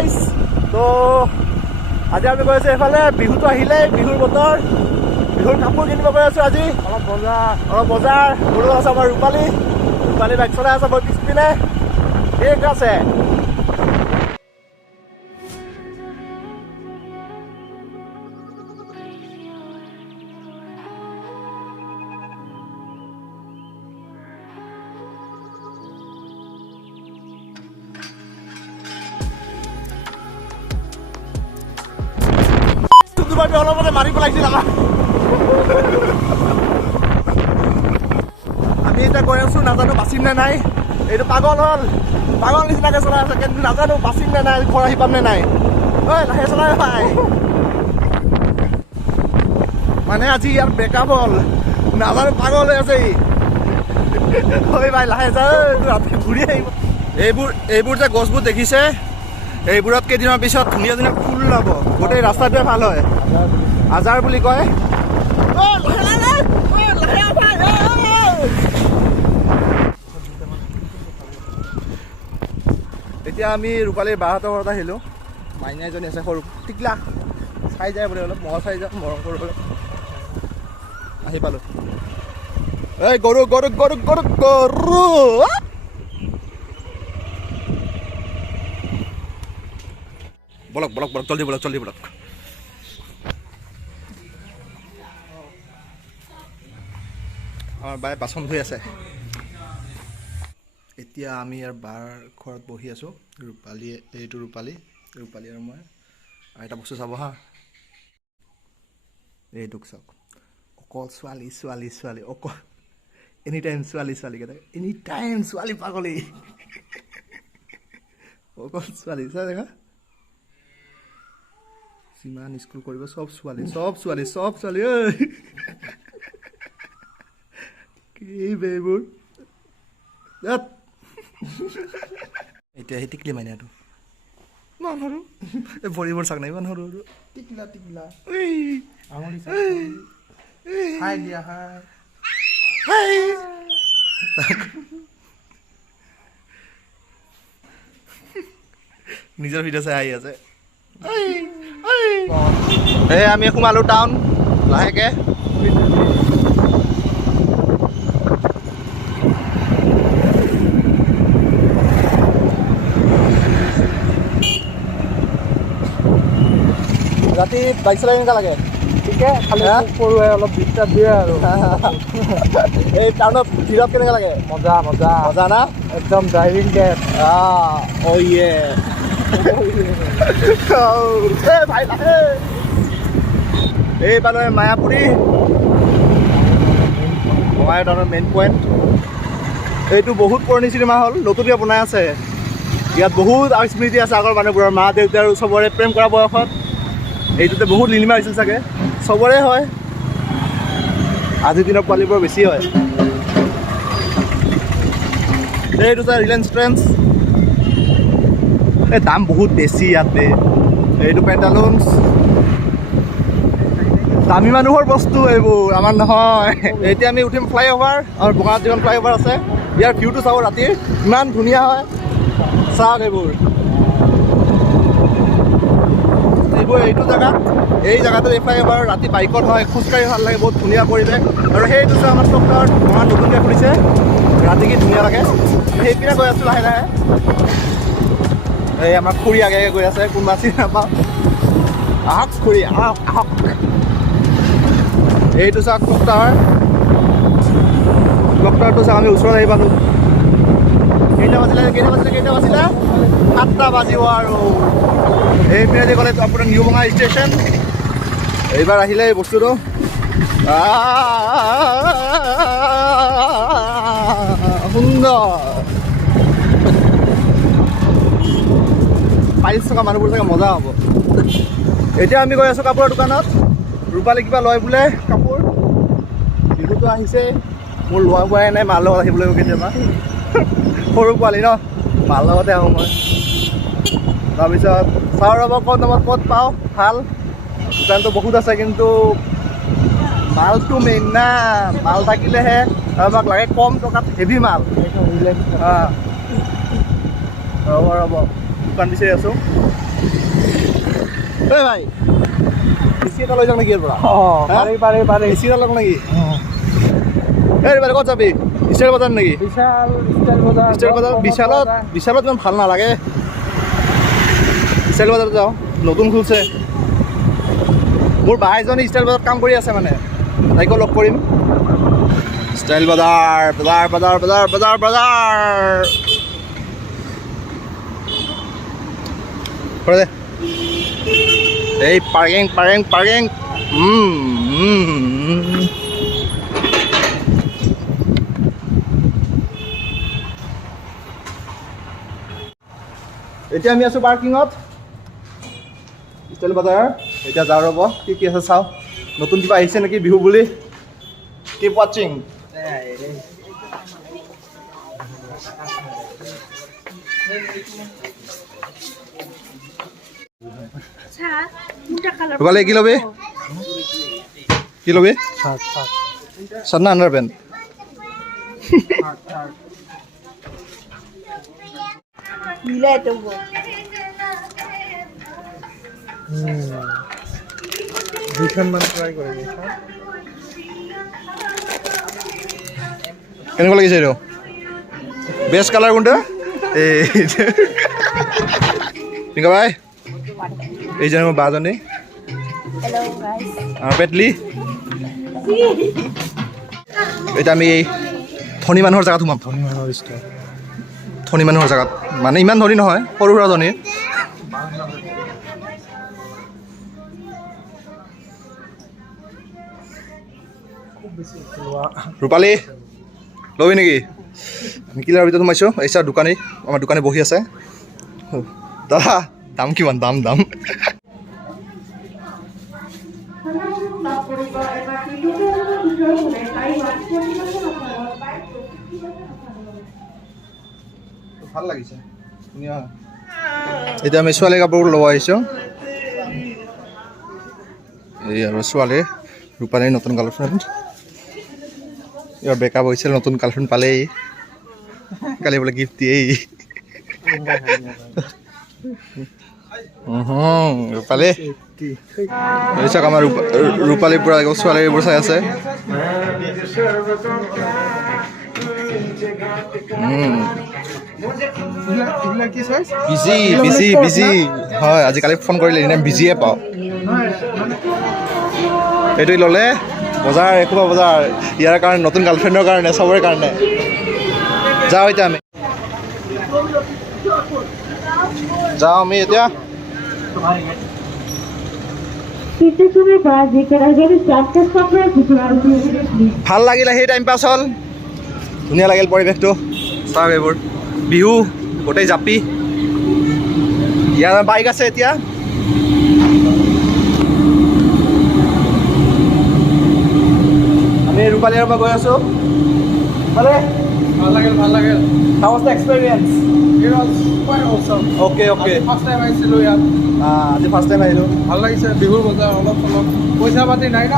Guys. তো আজি আমি গৈ আছোঁ এইফালে, বিহুটো আহিলেই, বিহুৰ বতৰ, বিহুৰ কাপোৰ কিনিব গৈ আছোঁ আজি। অলপ বজাৰ গৰু আছে আমাৰ ৰূপালী বাইক চলাই আছে মোৰ পিছপিনে। ঠিক আছে। অলপতে মাৰি পেলাইছিল আমাক। আমি এতিয়া গৈ আছো, নাজানো বাচিম নে নাই। এইটো পাগল নিচিনাকে চলাই আছে, কিন্তু নাজানো বাচিম নে নাই, ঘৰ আহি পাম নে নাই। ঐ লাহে চলাই পাই মানে আজি ইয়াৰ ব্ৰেকআপ হ'ল, নাজানো পাগল হৈ আছে ঐ ভাই লাহে যা, ৰাতি ঘূৰি আহিব। এইবোৰ যে গছবোৰ দেখিছে, এইবোৰত কেইদিনৰ পিছত ধুনীয়া ধুনীয়া ফুল ওলাব, গোটেই ৰাস্তাটোৱে ভাল হয়। আজাৰ বুলি কয়। এতিয়া আমি ৰূপালীৰ বাহঁতৰ ঘৰত আহিলোঁ। মাইনা এজনী আছে সৰু টিকলা, চাই যায় বোলে, অলপ মই চাই যাওঁ, মৰম কৰোঁ বোলে। আহি পালোঁ। এই গৰু গৰু গৰু গৰু গৰু বলক বলক বলক, জলদি বলক জলদি বলক। আমাৰ বায়ে বাচন ধুই আছে। এতিয়া আমি ইয়াৰ বাৰ ঘৰত বহি আছোঁ। এইটো ৰূপালী আৰু মই। আৰু এটা বস্তু চাব হা, এইটোক চাওক, অকল ছোৱালী ছোৱালী ছোৱালী, অকল এনি টাইম ছোৱালী কেইটা, এনি টাইম ছোৱালী পাগলী, অকল ছোৱালী। চাই দেখা, যিমান স্কুল কৰিব চব ছোৱালী ঐ কি বেবোৰ। এতিয়া সেই টিকলি মাইনাটো ইমান সৰু, এই ভৰিবোৰ চাক নাই, ইমান সৰু সৰু টিকলা নিজৰ ভিডিঅ' চাই আহি আছে। এই আমি সোমালোঁ টাউন লাহেকে। ৰাতি বাইক চলাই কেনেকুৱা লাগে? ঠিকে, খালি সৰুৱে অলপ ডিষ্টাৰ্ব দিয়ে আৰু। এই টাউনত ভিৰত কেনেকুৱা লাগে? মজা না, একদম ড্ৰাইভিং টেপ। ভাই লাহে। এইফালে মায়াপুৰী, বঙাইগাঁও টাউনৰ মেইন পইণ্ট। এইটো বহুত পুৰণি চিনেমা হল, নতুনকৈ বনাই আছে। ইয়াত বহুত স্মৃতি আছে আগৰ মানুহবোৰৰ, মা দেউতাৰ চবৰে প্ৰেম কৰা বয়সত। এইটোতে বহুত লিলিমা হৈছিল চাগে, চবৰে হয়, আজিৰ দিনৰ পোৱালিবোৰ বেছি হয়। এইটো যে ৰিলায়েন্স ট্ৰেণ্ডছ, এই দাম বহুত বেছি ইয়াতে। এইটো পেণ্টালুনছ, দামী মানুহৰ বস্তু এইবোৰ, আমাৰ নহয়। এতিয়া আমি উঠিম ফ্লাইঅভাৰ, আমাৰ বঙাইগাঁৱত যিখন ফ্লাইঅভাৰ আছে, ইয়াৰ ভিউটো চাব ৰাতিৰ, ইমান ধুনীয়া হয়। চাওক এইটো জেগাত, এই জেগাটো এই ফ্লাইঅভাৰ ৰাতি বাইকত হয়, খোজকাঢ়ি ভাল লাগে, বহুত ধুনীয়া পৰিৱেশ। আৰু সেইটো যে আমাৰ চকটাৰ বঙাইগাঁৱত নতুনকৈ খুলিছে, ৰাতি কি ধুনীয়া লাগে। সেইপিনে গৈ আছোঁ লাহে লাহে। এই আমাৰ খুৰী আগে গৈ আছে, কোনোবা চিনি নাপাওঁ। আহক খুৰী, আহক। এইটো চাওক ক্লকটাৱাৰটো চাওক, আমি ওচৰত আহি পালোঁ। কেইটা বাজিলে 7টা বাজিব আৰু। এইপিনে যে গ'লে আপোনাৰ নিউ বঙাইগাঁও ষ্টেচন। এইবাৰ আহিলে এই বস্তুটো সুন্দৰ। পাৰিছ থকা মানুহবোৰ চাগে মজা হ'ব। এতিয়া আমি গৈ আছোঁ কাপোৰৰ দোকানত। ৰূপালী কিবা লয় বোলে কাপোৰ, বিহুটো আহিছে, মোৰ লোৱা হোৱাই নাই, মাৰ লগত আহিব লাগিব কেতিয়াবা। সৰু পোৱালি ন, মাৰ লগতে আহোঁ মই। তাৰপিছত চাওঁ ৰ'ব ক'ত দামত ক'ত পাওঁ ভাল। দোকানটো বহুত আছে, কিন্তু মালটো মেইন না, মাল থাকিলেহে আমাক লাগে কম টকাত হেভি মাল। ৰ'ব দোকান বিচাৰি আছোঁ। এই ভাই এচি এটা লৈ যাওঁ নেকি ইয়াৰ পৰা পাৰি এচি এটা লওক নেকি এই বাইদেউ ক'ত যাবি ষ্টাইল বজাৰ নেকি ষ্টাইল বজাৰ বিশালত ইমান ভাল নালাগে ষ্টাইল বজাৰত যাওঁ নতুন খুলছে মোৰ বা এজনী ষ্টাইল বজাৰত কাম কৰি আছে মানে তাইকো লগ কৰিম ষ্টাইল বজাৰ বজাৰ বজাৰ বজাৰ বজাৰ বজাৰ কৰে দে এই পাৰ্কিং পাৰ্কিং পাৰ্কিং এতিয়া আমি আছোঁ পাৰ্কিঙত ষ্টাইল বজাৰ এতিয়া যাওঁ ৰ'ব কি আছে চাওঁ নতুন কিবা আহিছে নেকি বিহু বুলি কিপ ৱাচিং ৰূপালী কি ল'বি চাৰ্ট না আণ্ডাৰ পেণ্ট কেনেকুৱা লাগিছে এইটো বেষ্ট কালাৰ কোনটো এই পিংকা ভাই এইজনী মোৰ বাজনী পেটলি এতিয়া আমি এই ধনী মানুহৰ জেগাত সোমাম ধনী মানুহৰ জেগাত মানে ইমান ধনী নহয় সৰু সুৰা ধনী ৰূপালী ল'বি নেকি আমি কিলাৰ ভিতৰত সোমাইছোঁ এই চাৰ দোকানী আমাৰ দোকানী বহি আছে দাদা দাম কিমান দাম দাম ভাল লাগিছে ধুনীয়া এতিয়া আমি ছোৱালী কাপোৰ ল'ব আহিছোঁ এই আৰু ছোৱালীৰ ৰূপালীৰ নতুন গাৰ্লফ্ৰেণ্ড ইয়াৰ বেকআপ হৈছিল নতুন গাৰ্লফ্ৰেণ্ড পালেই কালি বোলে গিফ্ট দিয়েই ৰূপালী চাওক আমাৰ ৰূপালীৰ পৰা ছোৱালীৰ এইবোৰ চাই আছে বিজি হয় আজিকালি ফোন কৰিলে এনে বিজিয়ে পাওঁ এইটো ল'লে বজাৰ একোবা বজাৰ ইয়াৰ কাৰণে নতুন গাৰ্লফ্ৰেণ্ডৰ কাৰণে চবৰে কাৰণে যাওঁ এতিয়া আমি যাওঁ আমি এতিয়া ভাল লাগিলে সেই টাইম পাছ হ'ল ধুনীয়া লাগিল পৰিৱেশটো চাওক এইবোৰ বিহু গোটেই জাপি ইয়াৰ বাইক আছে এতিয়া আমি ৰূপালীৰ পৰা গৈ আছোঁ ভাল লাগিল How was the experience? It was quite awesome. Okay. First time আহিছিলোঁ ইয়াত আজি ফাৰ্ষ্ট টাইম আহিলোঁ ভাল লাগিছে বিহুৰ বজাৰ অলপ পইচা পাতি নাই ন